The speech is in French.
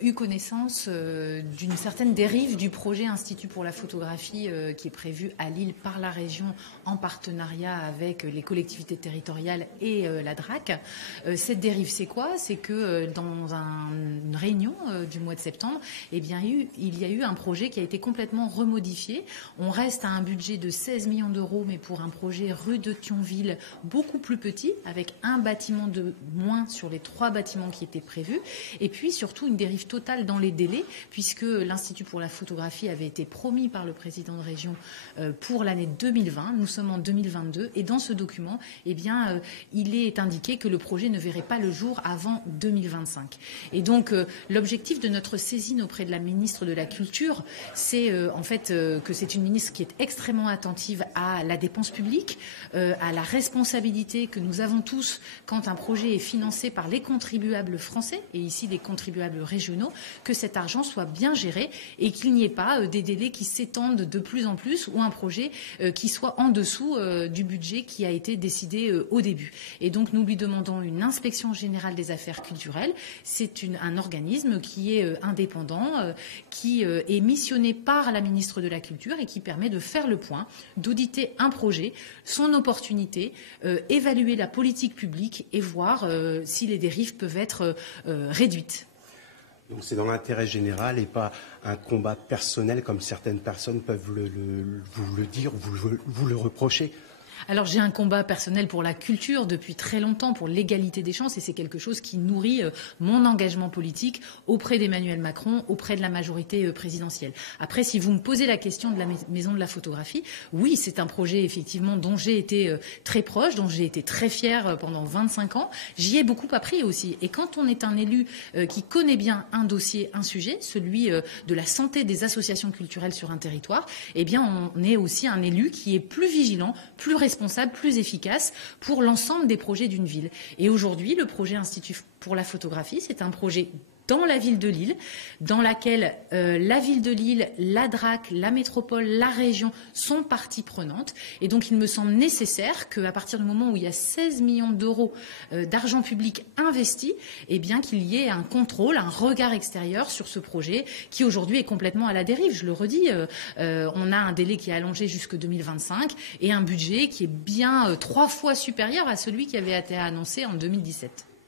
eu connaissance d'une certaine dérive du projet Institut pour la photographie qui est prévu à Lille par la région en partenariat avec les collectivités territoriales et la DRAC. Cette dérive, c'est quoi? C'est que dans une réunion du mois de septembre, eh bien, il y a eu un projet qui a été complètement remodifié. On reste à un budget de 16 millions d'euros, mais pour un projet rue de Thionville beaucoup plus petit, avec un bâtiment de moins sur les 3 bâtiments qui étaient prévus. Et puis surtout une dérive totale dans les délais, puisque l'Institut pour la photographie avait été promis par le président de région pour l'année 2020. Nous sommes en 2022 et dans ce document, eh bien, il est indiqué que le projet ne verrait pas le jour avant 2025. Et donc l'objectif de notre saisine auprès de la ministre de la Culture, c'est en fait que c'est une ministre qui est extrêmement attentive à la dépense publique, à la responsabilité que nous avons tous quand un projet est financé par les contribuables français et ici des contribuables régionaux, que cet argent soit bien géré et qu'il n'y ait pas des délais qui s'étendent de plus en plus ou un projet qui soit en dessous du budget qui a été décidé au début. Et donc nous lui demandons une inspection générale des affaires culturelles. C'est un organisme qui est indépendant, qui est missionné par la ministre de la Culture et qui permet de faire le point, d'auditer un projet, son opportunité, évaluer la politique publique et voir si les dérives peuvent être réduites. Donc c'est dans l'intérêt général et pas un combat personnel comme certaines personnes peuvent vous le dire, vous le reprocher. Alors j'ai un combat personnel pour la culture depuis très longtemps, pour l'égalité des chances, et c'est quelque chose qui nourrit mon engagement politique auprès d'Emmanuel Macron, auprès de la majorité présidentielle. Après, si vous me posez la question de la Maison de la photographie, oui, c'est un projet effectivement dont j'ai été très proche, dont j'ai été très fière pendant 25 ans. J'y ai beaucoup appris aussi. Et quand on est un élu qui connaît bien un dossier, un sujet, celui de la santé des associations culturelles sur un territoire, eh bien on est aussi un élu qui est plus vigilant, plus responsable, plus efficace pour l'ensemble des projets d'une ville. Et aujourd'hui, le projet Institut pour la photographie, c'est un projet dans la ville de Lille, dans laquelle la ville de Lille, la DRAC, la métropole, la région sont parties prenantes. Et donc il me semble nécessaire qu'à partir du moment où il y a 16 millions d'euros d'argent public investi, eh bien qu'il y ait un contrôle, un regard extérieur sur ce projet qui aujourd'hui est complètement à la dérive. Je le redis, on a un délai qui est allongé jusque 2025 et un budget qui est bien 3 fois supérieur à celui qui avait été annoncé en 2017.